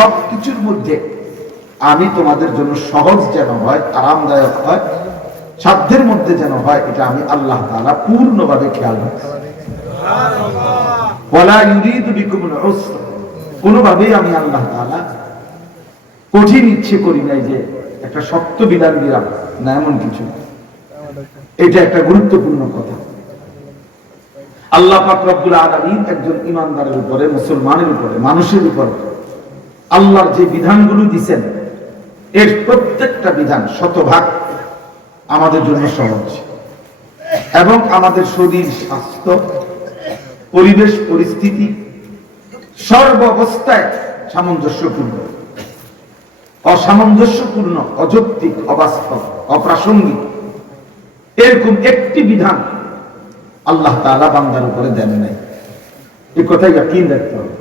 সব কিছুর মধ্যে আমি তোমাদের জন্য সহজ যেন হয় আরামদায়ক হয় সাধ্যের মধ্যে যেন হয় এটা আমি আল্লাহ তাআলা পূর্ণভাবে খেয়াল রাখি ওয়ালা ইউরিদু বিকুমুল উসর। কোনোভাবেই আমি আল্লাহ তাআলা কঠিন ইচ্ছে করি নাই যে একটা শক্ত বিধান দিলাম না এমন কিছু এটা একটা গুরুত্বপূর্ণ কথা। আল্লাহ পাক রব্বুল আলামিন একজন ইমানদারের উপরে মুসলমানের উপরে মানুষের উপরে আল্লাহর যে বিধানগুলো দিছেন, এর প্রত্যেকটা বিধান শতভাগ আমাদের জন্য সহজ। এবং আমাদের শরীর, স্বাস্থ্য, পরিবেশ, পরিস্থিতি সর্ব অবস্থায় সামঞ্জস্যপূর্ণ। অসামঞ্জস্যপূর্ণ, অযৌক্তিক, অবাস্তব, অপ্রাসঙ্গিক। এরকম একটি বিধান আল্লাহ তাআলা বান্দার উপরে দেন নাই। এই কথাই ইয়াকিন রাখতে হবে।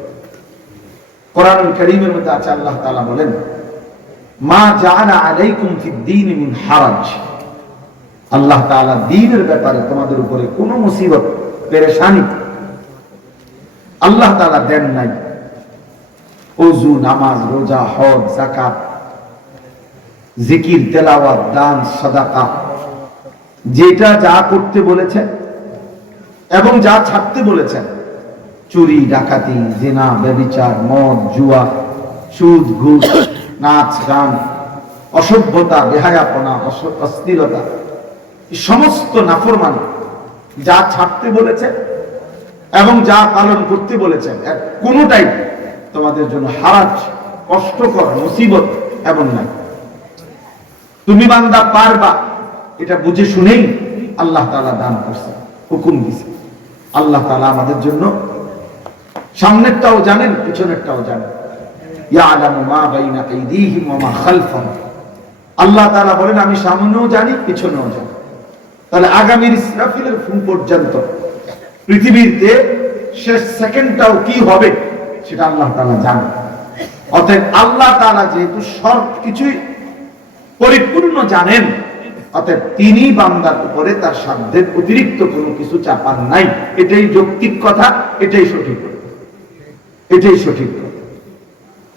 করিমের মধ্যে আছে, আল্লাহ তাআলা বলেন, মা জাআলা আলাইকুম ফিদ-দীন মিন হারাজ। আল্লাহ ব্যাপারে তোমাদের উপরে কোনো মুসিবত, পেরেশানি আল্লাহ তাআলা দেন নাই। ওযু, নামাজ, রোজা, হজ, যাকাত, জিকির, তেলাওয়াত, দান, সাদাকা, যেটা যা করতে বলেছেন এবং যা ছাড়তে বলেছেন চুরি, ডাকাতি, জেনা, ব্যবিচার, মদ, জুয়া, সুদ, ঘুষ, নাচ, গান, অসভ্যতা, বেহায়াপনা অস্থিরতা সমস্ত নাফরমানি যা ছাড়তে বলেছেন এবং যা পালন করতে বলেছেন কোনোটাই তোমাদের জন্য হারাজ, কষ্টকর, মুসিবত এমন নাই তুমি বান্দা পারবা, এটা বুঝে শুনেই আল্লাহ তালা দান করছে, হুকুম দিছে। আল্লাহ তালা আমাদের জন্য সামনেরটাও জানেন, পিছনেরটাও জানেন। আল্লাহ তাআলা বলেন, আমি সামনেও জানি, পিছনেও জানি। তাহলে আগামীর ইসরাফিলের ফুল পর্যন্ত পৃথিবীতে শেষ সেকেন্ডটাও কি হবে, সেটা আল্লাহ তাআলা জানে অতএব আল্লাহ তাআলা যেহেতু সব কিছুই পরিপূর্ণ জানেন, অতএব তিনি বান্দার উপরে তার সাধ্যের অতিরিক্ত কোনো কিছু চাপান নাই। এটাই যৌক্তিক কথা, এটাই সঠিক কথা। এটাই সঠিক।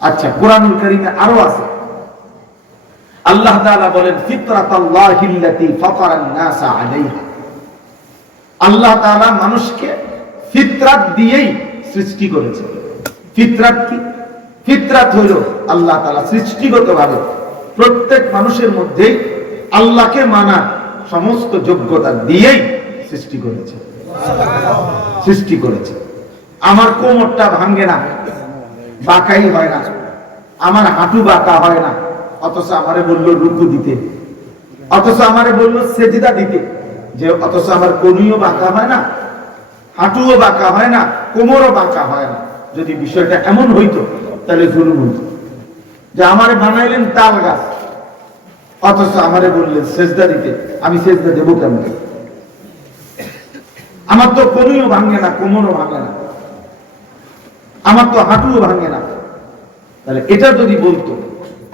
আচ্ছা কোরআনুল কারিমে আরও আছে। আল্লাহ বলেন আল্লাহ মানুষকে ফিতরাত দিয়েই সৃষ্টি করেছে ফিতরাত কি? ফিতরাত হলো আল্লাহ তাআলা সৃষ্টিগতভাবে প্রত্যেক মানুষের মধ্যেই আল্লাহকে মানার সমস্ত যোগ্যতা দিয়েই সৃষ্টি করেছে সৃষ্টি করেছে আমার কোমরটা ভাঙ্গে না, বাঁকাই হয় না। আমার হাঁটু বাঁকা হয় না। অথচ আমারে বলল রুকু দিতে। অথচ আমারে বলল সেজিদা দিতে। যে অথচ আমার কনুইও বাঁকা হয় না, হাঁটুও বাঁকা হয় না, কোমরও বাঁকা হয় না। যদি বিষয়টা এমন হইতো, তাহলে জুলুম হইতো যে আমারে বানাইলেন তাল গাছ, অথচ আমারে বললেন সেজদা দিতে। আমি সেজদা দেবো কেমন? আমার তো কনুইও ভাঙে না, কোমরও ভাঙে না। আমার তো হাঁটুও ভাঙে না। তাহলে এটা যদি বলতো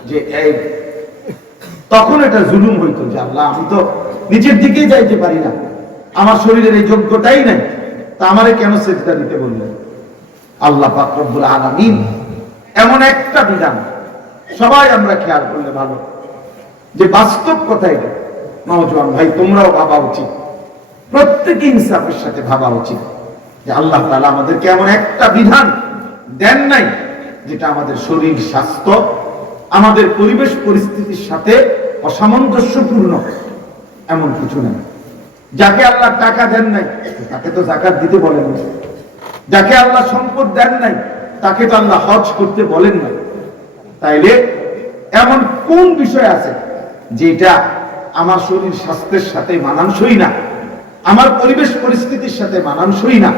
যে, এই, তখন এটা জুলুম হইতো যে আল্লাহ, আমি তো নিচের দিকেই যাইতে পারি না। আমার শরীরের এই যোগ্যতাই নাই। তা আমারে কেন সেজদা দিতে বললেন আল্লাহ পাক রব্বুল আলামিন এমন একটা বিধান সবাই আমরা খেয়াল করলে ভালো। যে বাস্তব কথা এটা। নওজোয়ান ভাই, তোমরাও ভাবা উচিত। প্রত্যেকে ইনসাফের সাথে ভাবা উচিত যে আল্লাহ তাআলা আমাদেরকে এমন একটা বিধান দেন নাই, যেটা আমাদের শরীর স্বাস্থ্য, আমাদের পরিবেশ পরিস্থিতির সাথে অসামঞ্জস্যপূর্ণ, এমন কিছু নেই। যাকে আল্লাহ টাকা দেন নাই, তাকে তো জাকাত দিতে বলেন না যাকে আল্লাহ সম্পদ দেন নাই, তাকে তো আল্লাহ হজ করতে বলেন নাই। তাইলে এমন কোন বিষয় আছে যেটা আমার শরীর স্বাস্থ্যের সাথে মানানসই না, আমার পরিবেশ পরিস্থিতির সাথে মানানসই না,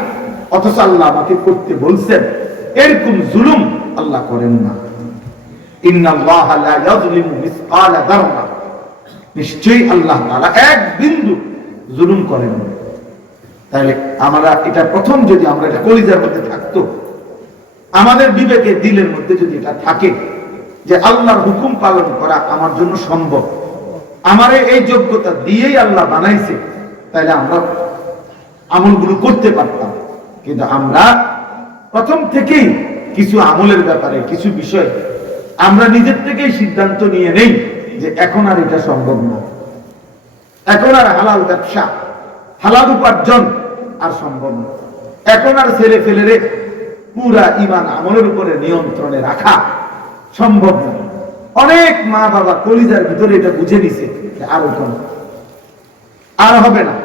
অথচ আল্লাহ আমাকে করতে বলছেন? এরকম জুলুম আল্লাহ করেন না। নিশ্চয়ই আল্লাহ এক বিন্দু জুলুম করেন তাহলে আমরা এটা প্রথম যদি আমরা এটা কলিজার মধ্যে থাকতো, আমাদের বিবেকে, দিলের মধ্যে যদি এটা থাকে যে আল্লাহর হুকুম পালন করা আমার জন্য সম্ভব, আমারে এই যোগ্যতা দিয়েই আল্লাহ বানাইছে, তাহলে আমরা আমলগুলো করতে পারতাম। কিন্তু আমরা প্রথম থেকেই কিছু আমলের ব্যাপারে, কিছু বিষয় আমরা নিজের থেকেই সিদ্ধান্ত নিয়ে নেই যে এখন আর এটা সম্ভব না। এখন আর হালাল ব্যবসা, হালাল উপার্জন আর সম্ভব না। এখন আর ছেলে ফেলেরে পুরা ইমান আমলের উপরে নিয়ন্ত্রণে রাখা সম্ভব না। অনেক মা বাবা কলিজার ভিতরে এটা বুঝে নিছে আর আর হবে না,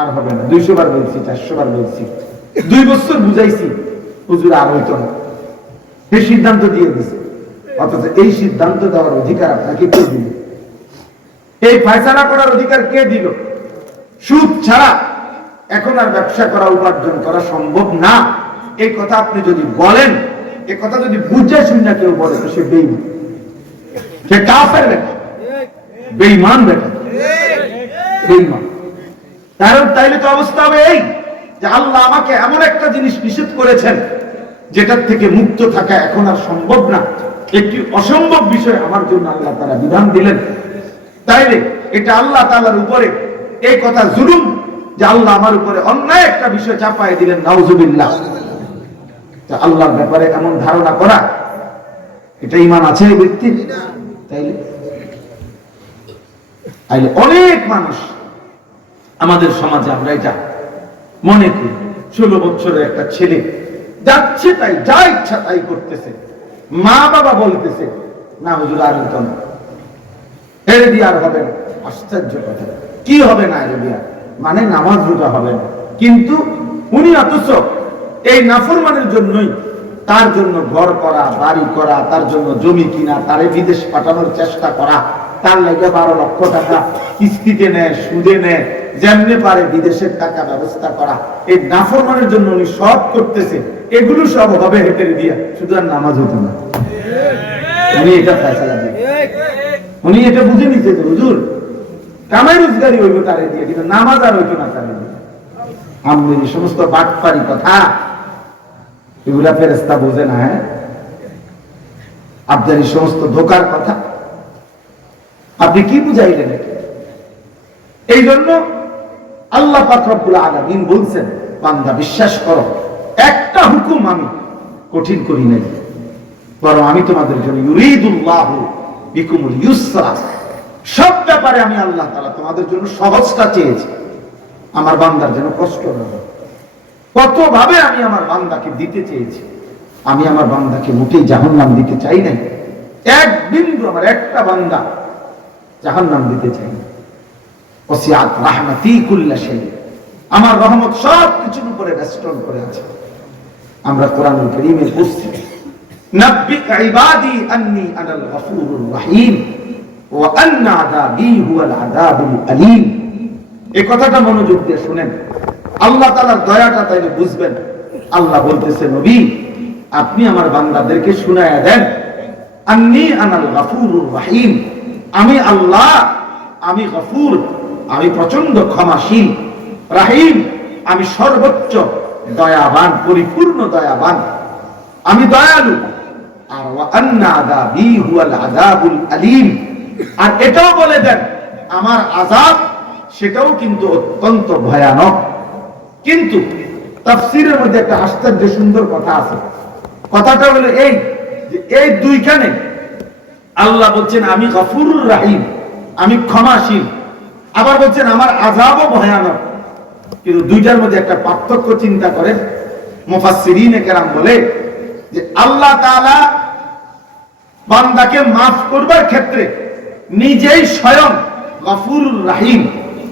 আর হবে না। দুইশো বার বলছি, চারশো বার বলছি। দুই বছর বুঝাইছি। হুজুর আর হইতো না এই সিদ্ধান্ত দিয়ে দিছে। অথচ এই সিদ্ধান্ত দেওয়ার অধিকার আপনাকে কে দিল? এই ফায়সালা করার অধিকার কে দিল? সুদ ছাড়া এখন আর ব্যবসা করা, উপার্জন করা সম্ভব না। এই কথা আপনি যদি বলেন, এই কথা যদি বুঝে শুনে কেউ বলে, তো সে বেইমান সে কাফের বেটা। বেইমান বেটা। বেইমান কারণ তাইলে তো অবস্থা হবে এই। যে আল্লাহ আমাকে এমন একটা জিনিস নিষেধ করেছেন, যেটার থেকে মুক্ত থাকা এখন আর সম্ভব না। একটি অসম্ভব বিষয় আমার জন্য আল্লাহ তারা বিধান দিলেন। তাইলে এটা আল্লাহ তাআলার উপরে এই কথা জুলুম, যে আল্লাহ আমার উপরে অন্যায় একটা বিষয় চাপায় দিলেন, নাউজুবিল্লাহ। আল্লাহর ব্যাপারে এমন ধারণা করা, এটা ইমান আছে এই ব্যক্তির তাইলে? তাইলে অনেক মানুষ আমাদের সমাজে আমরা এটা মনে করি, ষোলো বছরের একটা ছেলে যাচ্ছে তাই, যা ইচ্ছা তাই করতেছে। মা বাবা বলতেছে, না হুজুর, আর হতো না এর দিয়ে হবে না। আশ্চর্য কথা। কি হবে না এর দিয়ে মানে নামাজ রোজা হবে না। কিন্তু উনি অথচ এই নাফরমানের জন্যই তার জন্য ঘর করা, বাড়ি করা, তার জন্য জমি কিনা, তারে বিদেশ পাঠানোর চেষ্টা করা, তার লেগে বারো লক্ষ টাকা কিস্তিতে নেয় সুদে নেয় যেমনি পারে বিদেশের টাকা ব্যবস্থা করা। এই নাফরমানের জন্য উনি সব করতেছে। এগুলো সব হবে হেঁটে দিয়া শুধু আর নামাজ হতো না। উনি এটা ফেসলা দিয়ে। উনি এটা বুঝে নিচ্ছে যে হুজুর। কামাই রোজগারি হইব তারে দিয়ে, কিন্তু নামাজ আর হইতো না তারে দিয়ে। আমদানি সমস্ত বাটপারি কথা, এগুলা ফেরেস্তা বোঝে না হ্যাঁ? আপনার এই সমস্ত ধোকার কথা। আপনি কি বুঝাইলেন এই জন্য আল্লাহ পাক রব্বুল আলামিন বলছেন, বান্দা বিশ্বাস করো, একটা হুকুম আমি কঠিন করি নাই। বরং আমি তোমাদের জন্য সব ব্যাপারে আমি আল্লাহ তালা তোমাদের জন্য সহজটা চেয়েছি। আমার বান্দার যেন কষ্ট না হয়। কত ভাবে আমি আমার বান্দাকে দিতে চেয়েছি? আমি আমার বান্দাকে মোটেই জাহান নাম দিতে চাই নাই। এক বিন্দু আমার একটা বান্দা জাহান নাম দিতে চাই না আমার রহমত সব কিছুর উপরে করে আছে। আমরা কোরআনুল কারীমে এই কথাটা আল্লাহ দয়াটা বুঝবেন। আল্লাহ বলতেছে, নবী, আপনি আমার বান্দাদেরকে শুনায়া দেন। আন্নী আনাল গফুরুর রহিম। আমি আল্লাহ, আমি গফুর। আমি প্রচণ্ড ক্ষমাশীল, রাহিম, আমি সর্বোচ্চ দয়াবান, পরিপূর্ণ দয়াবান। আমি দয়ালু। আর আযাবি হুয়াল আযাবুল আলীম। আর এটাও বলে দেন, আমার আযাব সেটাও কিন্তু অত্যন্ত ভয়ানক। কিন্তু তাফসীরের মধ্যে একটা আশ্চর্য সুন্দর কথা আছে। কথাটা হলো এই যে এই দুইখানে আল্লাহ বলছেন, আমি গফুরুর রাহিম, আমি ক্ষমাশীল। আবার বলছেন, আমার আযাবও ভয়ানক। কিন্তু দুইটার মধ্যে একটা পার্থক্য চিন্তা করেন মুফাসসিরিন কেরাম বলে যে আল্লাহ তাআলা বান্দাকে মাফ করবার ক্ষেত্রে নিজেই স্বয়ং গফুরুর রাহিম।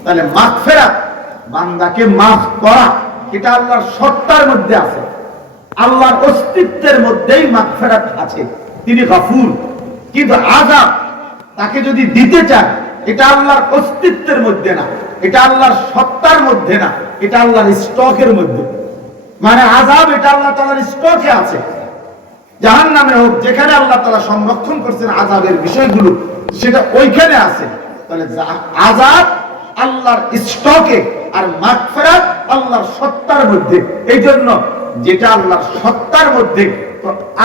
তাহলে মাগফিরাত, বান্দাকে মাফ করা, এটা আল্লাহর সত্তার মধ্যে আছে। আল্লাহর অস্তিত্বের মধ্যেই মাগফিরাত আছে। তিনি গফুর, কিন্তু আযাব তাকে যদি দিতে চান এটা আল্লাহর অস্তিত্বের মধ্যে না, এটা আল্লাহর সত্তার মধ্যে না, এটা আল্লাহর স্টকের মধ্যে। মানে আযাব এটা আল্লাহ তাআলার স্টকে আছে। জাহান নামে হোক, যেখানে আল্লাহ তালা সংরক্ষণ করছেন আজাবের বিষয়গুলো, সেটা ওইখানে আছে। তাহলে আজাব আল্লাহর স্টকে আর মাগফিরাত আল্লাহর সত্তার মধ্যে। এই জন্য যেটা আল্লাহর সত্তার মধ্যে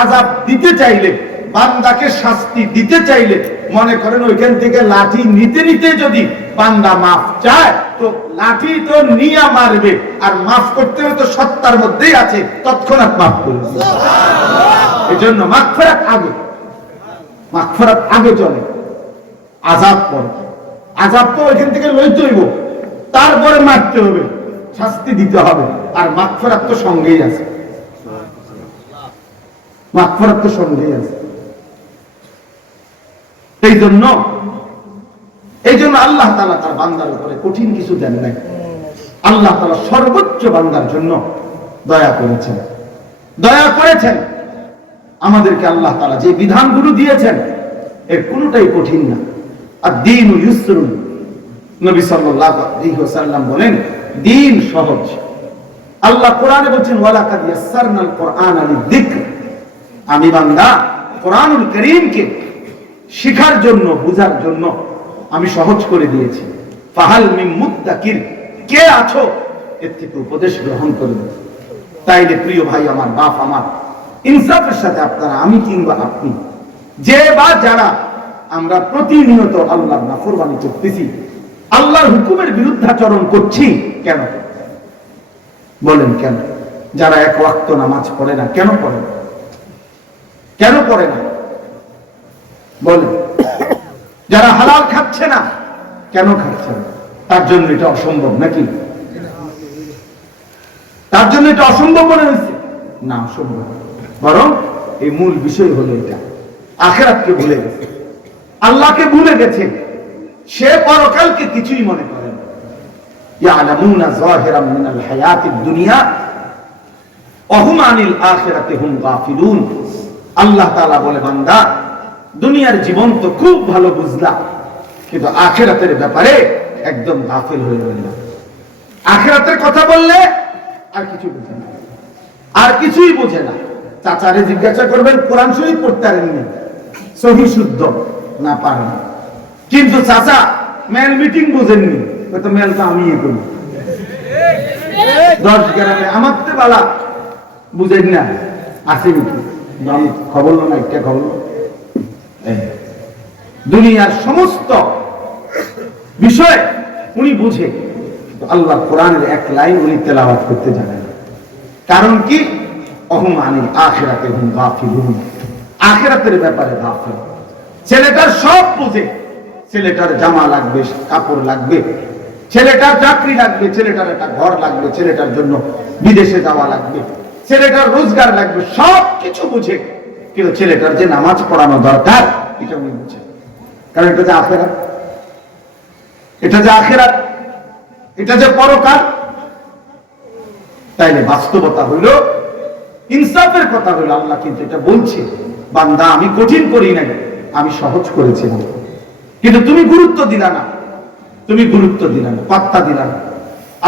আজাব দিতে চাইলে বান্দাকে শাস্তি দিতে চাইলে মনে করেন ওইখান থেকে লাঠি নিতে নিতে যদি বান্দা মাফ চায়, তো লাঠি তো নিয়ে মারবে। আর মাফ করতে তো সত্তার মধ্যেই আছে, তৎক্ষণাৎ মাফ করবে এই জন্য মাগফেরাত আগে মাগফেরাত আগে চলে আজাব পরে। আজাব তো ওইখান থেকে লইতে হইব তারপরে মারতে হবে, শাস্তি দিতে হবে। আর মাগফেরাত তো সঙ্গেই আছে। মাগফেরাত তো সঙ্গেই আছে। এই জন্য এই জন্য আল্লাহ তালা তার বান্দার উপরে কঠিন কিছু দেন নাই। আল্লাহ তালা সর্বোচ্চ বান্দার জন্য দয়া করেছেন। দয়া করেছেন। আমাদেরকে আল্লাহ তালা যে বিধানগুলো দিয়েছেন, এর কোনোটাই কঠিন না। আর দিন ইউসরুন, নবী ওয়াসাল্লাম বলেন, দিন সহজ। আল্লাহ কোরআনে বলছেন, ওয়ালাকাদ কোরআন লিযিকর আমি বান্দা, কোরআনুল করিমকে শিখার জন্য, বুঝার জন্য আমি সহজ করে দিয়েছি। ফাহাল মিন মুত্তাকির, কে আছো? এর থেকে উপদেশ গ্রহণ করবে তাইলে প্রিয় ভাই, আমার বাপ, আমার ইনসাফের সাথে আপনারা, আমি কিংবা আপনি, যে বা যারা আমরা প্রতিনিয়ত আল্লাহর নাফরমানি করতেছি, আল্লাহর হুকুমের বিরুদ্ধাচরণ করছি, কেন? বলেন কেন? যারা এক ওয়াক্ত নামাজ পড়ে না, কেন পড়ে না? কেন পড়ে না? বলেন, যারা হালাল খাচ্ছে না, কেন খাচ্ছে না? তার জন্য এটা অসম্ভব নাকি? তার জন্য এটা অসম্ভব মনে হয়েছে? না, অসম্ভব বরং এই মূল বিষয় হলো এটা। আখেরাতকে ভুলে গেছে। আল্লাহকে ভুলে গেছে। সে পরকালকে কিছুই মনে করে আল্লাহ বলে, বান্দা দুনিয়ার জীবন তো খুব ভালো বুঝলা কিন্তু আখেরাতের ব্যাপারে একদম গাফিল হয়ে রইল আখেরাতের কথা বললে আর কিছু বুঝে না। আর কিছুই বোঝে না। চাচারে জিজ্ঞাসা করবেন, কোরআন শরীফ পড়তে পারেননি সহি শুদ্ধ না পারেন? কিন্তু চাচা মেল মিটিং বোঝেননি তো মেল তো আমি করি। দশ গ্রামে আমার তো বালা, বুঝেন না। আমি খবর না একটা খবর দুনিয়ার সমস্ত বিষয় উনি বুঝে। আল্লাহ কোরআনের এক লাইন উনি তেলাওয়াত করতে জানেন। কারণ কি? অহম আনি আখেরাতে হুম গাফিলুন। আখেরাতের ব্যাপারে ছেলেটার সব বুঝে। ছেলেটার জামা লাগবে, কাপড় লাগবে। ছেলেটার চাকরি লাগবে, ছেলেটার একটা ঘর লাগবে, ছেলেটার জন্য বিদেশে যাওয়া লাগবে। ছেলেটার রোজগার লাগবে সব কিছু বুঝে। কিন্তু ছেলেটার যে নামাজ পড়ানো দরকার, এটা উনি বুঝে কারণ এটা যে আখেরাত। এটা যে আখেরাত, এটা যে পরকাল, তাইলে বাস্তবতা হইল, ইনসাফের কথা হইল আল্লাহ কিন্তু এটা বলছে, বান্দা আমি কঠিন করি নাই, আমি সহজ করেছি কিন্তু তুমি গুরুত্ব দিলা না, তুমি গুরুত্ব দিলা না, পাত্তা দিলা না।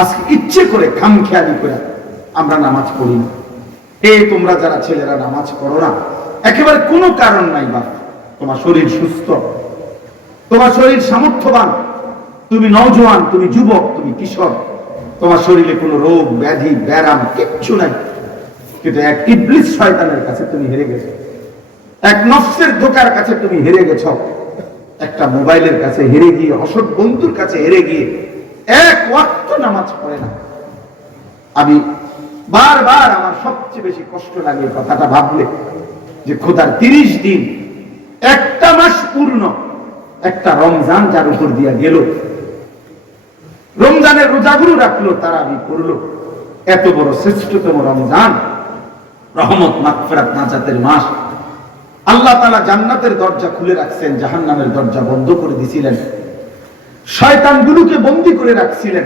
আজকে ইচ্ছে করে খাম খেয়ালি করে আমরা নামাজ পড়ি না। এ তোমরা যারা ছেলেরা নামাজ পড়ো না একেবারে কোনো কারণ নাই বা তোমার শরীর সুস্থ, তোমার শরীর সামর্থ্যবান, তুমি নওজোয়ান, তুমি যুবক, তুমি কিশোর, তোমার শরীরে কোনো রোগ, ব্যাধি, ব্যারাম কিচ্ছু নাই। কিন্তু এক ইবলিস শয়তানের কাছে তুমি হেরে গেছো। এক নফসের ধোকার কাছে তুমি হেরে গেছো। একটা মোবাইলের কাছে হেরে গিয়ে, অসৎ বন্ধুর কাছে হেরে গিয়ে এক ওয়াক্ত নামাজ পড়ে না। আমি বারবার আমার সবচেয়ে বেশি কষ্ট লাগে কথাটা ভাবলে। যে খোদার তিরিশ দিন, একটা মাস পূর্ণ, একটা রমজান যার উপর দিয়া গেল। রমজানের রোজাগুলো রাখল, তারা আমি করল। এত বড় শ্রেষ্ঠতম রমজান, রহমত মাগফিরাত নাজাতের মাস। আল্লাহ তালা জান্নাতের দরজা খুলে রাখছেন, জাহান্নামের দরজা বন্ধ করে দিছিলেন। শয়তানগুলোকে বন্দি করে রাখছিলেন।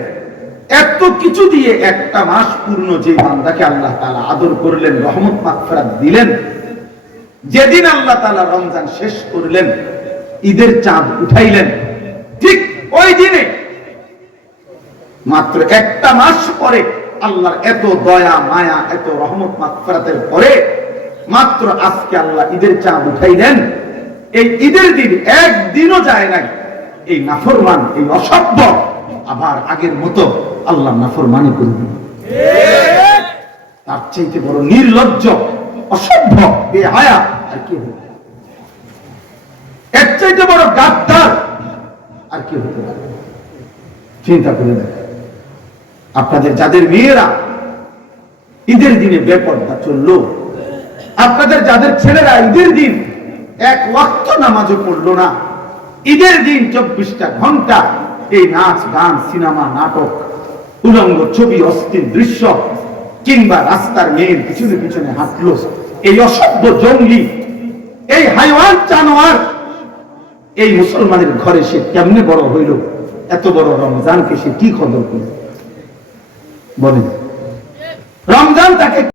এত কিছু দিয়ে একটা মাস পূর্ণ যে বান্দাকে আল্লাহ তালা আদর করলেন, রহমত মাগফিরাত দিলেন। যেদিন আল্লাহ তাআলা রমজান শেষ করলেন ঈদের চাঁদ উঠাইলেন ঠিক ওই দিনে মাত্র একটা মাস পরে আল্লাহর এত দয়া মায়া এত রহমত মাগফিরাতের পরে মাত্র আজকে আল্লাহ ঈদের চাঁদ উঠাইলেন। এই ঈদের দিন একদিনও যায় নাই। এই নাফরমান এই অসভ্য আবার আগের মতো আল্লাহ নাফরমানি করবে তার চাইতে বড় নির্লজ্জ অসভ্য, বেহায়া, আর কি হবে চাইতে বড় গাদ্দার আর কি হতে পারে? চিন্তা করে দেখেন। আপনাদের যাদের মেয়েরা ঈদের দিনে বেপর্দা চলল, আপনাদের যাদের ছেলেরা ঈদের দিন এক ওয়াক্ত নামাজও পড়ল না, ঈদের দিন চব্বিশটা ঘণ্টা এই নাচ, গান, সিনেমা, নাটক, উলঙ্গ ছবি, অস্থির দৃশ্য কিংবা রাস্তার মেয়ের পিছনে পিছনে হাঁটলো এই অসভ্য জঙ্গলি, এই হাইওয়ান জানোয়ার, এই মুসলমানের ঘরে সে কেমনে বড় হইল? এত বড় রমজানকে সে কি কদর করল? বলেন। রমজান তাকে